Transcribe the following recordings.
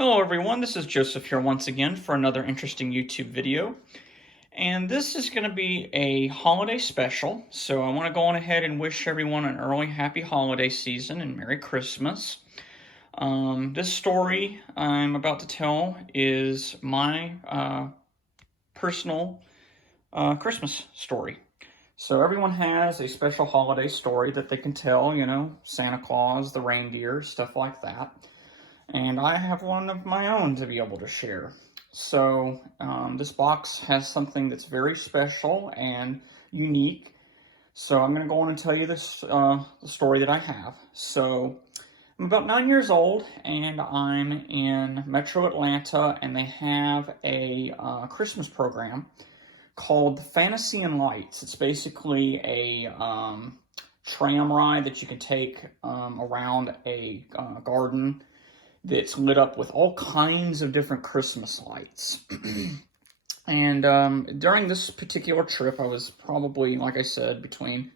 Hello everyone, this is Joseph here once again for another interesting YouTube video. And this is going to be a holiday special, so I want to go on ahead and wish everyone an early happy holiday season and Merry Christmas. This story I'm about to tell is my personal Christmas story. So everyone has a special holiday story that they can tell, Santa Claus, the reindeer, stuff like that. And I have one of my own to be able to share. So this box has something that's very special and unique. So I'm going to go on and tell you this the story that I have. So I'm about 9 years old, and I'm in Metro Atlanta, and they have a Christmas program called the Fantasy and Lights. It's basically a tram ride that you can take around a garden that's lit up with all kinds of different Christmas lights. And during this particular trip, I was probably, like I said, between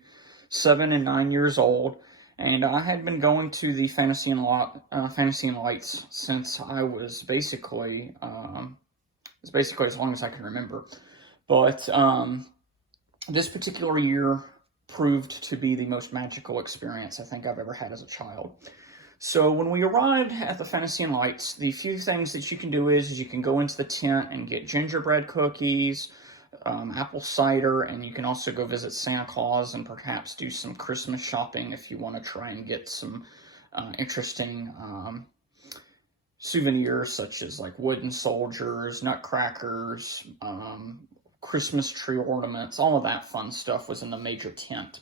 7 and 9 years old, and I had been going to the Fantasy and Lights since I was basically as long as I can remember. But this particular year proved to be the most magical experience I think I've ever had as a child. So when we arrived at the Fantasy and Lights, the few things that you can do is you can go into the tent and get gingerbread cookies, apple cider, and you can also go visit Santa Claus and perhaps do some Christmas shopping if you want to try and get some interesting souvenirs such as like wooden soldiers, nutcrackers, Christmas tree ornaments, all of that fun stuff was in the major tent.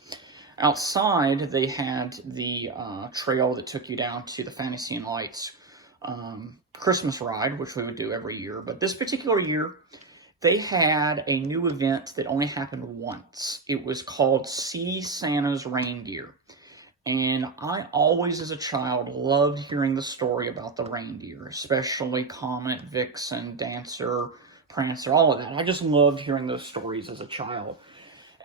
Outside, they had the trail that took you down to the Fantasy and Lights Christmas ride, which we would do every year. But this particular year, they had a new event that only happened once. It was called See Santa's Reindeer. And I always, as a child, loved hearing the story about the reindeer, especially Comet, Vixen, Dancer, Prancer, all of that. I just loved hearing those stories as a child.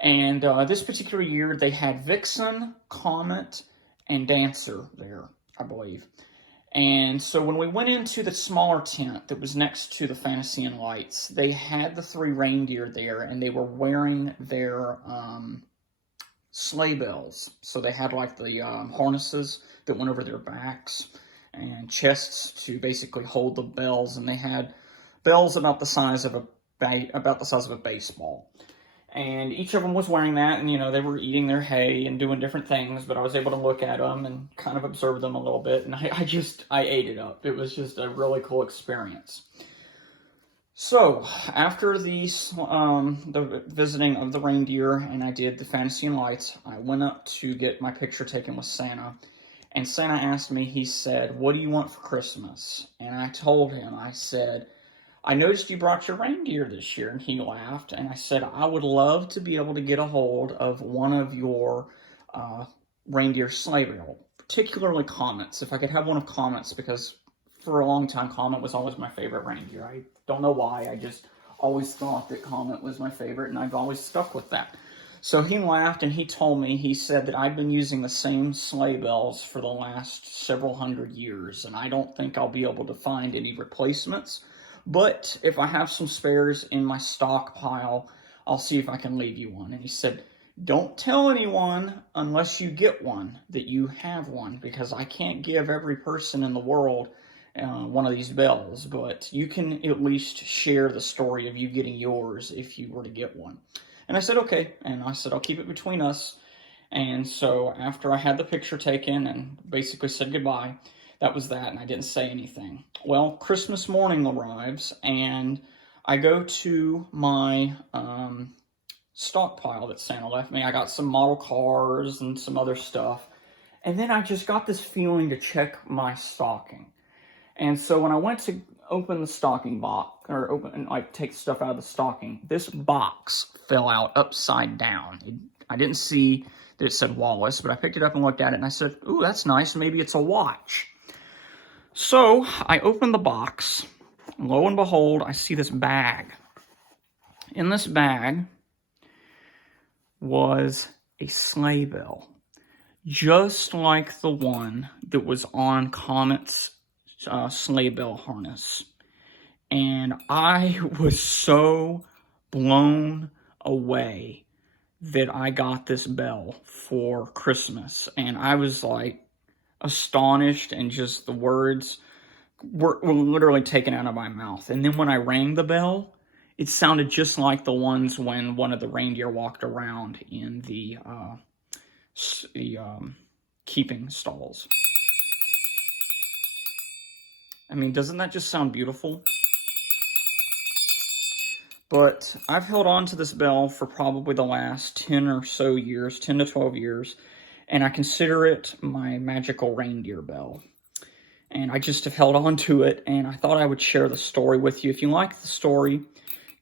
And this particular year, they had Vixen, Comet, and Dancer there, I believe. And so when we went into the smaller tent that was next to the Fantasy and Lights, they had the three reindeer there, and they were wearing their sleigh bells. So they had like the harnesses that went over their backs and chests to basically hold the bells, and they had bells about the size of a baseball. And each of them was wearing that, and, they were eating their hay and doing different things, but I was able to look at them and kind of observe them a little bit, and I ate it up. It was just a really cool experience. So, after the visiting of the reindeer, and I did the Fantasy and Lights, I went up to get my picture taken with Santa, and Santa asked me, he said, "What do you want for Christmas?" And I told him, I said, "I noticed you brought your reindeer this year," and he laughed, and I said, "I would love to be able to get a hold of one of your reindeer sleigh bells, particularly Comet's, if I could have one of Comet's, because for a long time, Comet was always my favorite reindeer. I don't know why, I just always thought that Comet was my favorite, and I've always stuck with that." So he laughed, and he told me, he said that I've been using the same sleigh bells for the last several hundred years, and I don't think I'll be able to find any replacements. But if I have some spares in my stockpile, I'll see if I can leave you one. And he said, "Don't tell anyone unless you get one that you have one, because I can't give every person in the world one of these bells, but you can at least share the story of you getting yours if you were to get one." And I said, "Okay." And I said, "I'll keep it between us." And so after I had the picture taken and basically said goodbye, that was that, and I didn't say anything. Well, Christmas morning arrives, and I go to my stockpile that Santa left me. I got some model cars and some other stuff, and then I just got this feeling to check my stocking. And so when I went to open the stocking box, take stuff out of the stocking, this box fell out upside down. I didn't see that it said Wallace, but I picked it up and looked at it, and I said, "Ooh, that's nice, maybe it's a watch." So I opened the box, and lo and behold, I see this bag. In this bag was a sleigh bell, just like the one that was on Comet's sleigh bell harness. And I was so blown away that I got this bell for Christmas. And I was like astonished, and just the words were literally taken out of my mouth. And then when I rang the bell, it sounded just like the ones when one of the reindeer walked around in the keeping stalls. I mean, doesn't that just sound beautiful? But I've held on to this bell for probably the last 10 or so years, 10 to 12 years, and I consider it my magical reindeer bell. And I just have held on to it, and I thought I would share the story with you. If you like the story,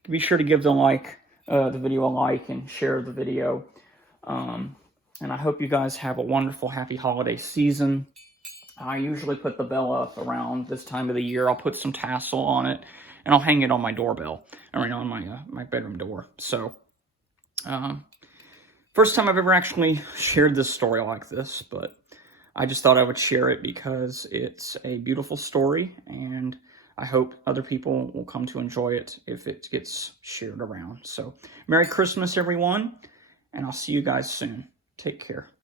be sure to give the video a like and share the video. And I hope you guys have a wonderful, happy holiday season. I usually put the bell up around this time of the year. I'll put some tassel on it, and I'll hang it on my doorbell, or on my bedroom door. So, first time I've ever actually shared this story like this, but I just thought I would share it because it's a beautiful story, and I hope other people will come to enjoy it if it gets shared around. So, Merry Christmas, everyone, and I'll see you guys soon. Take care.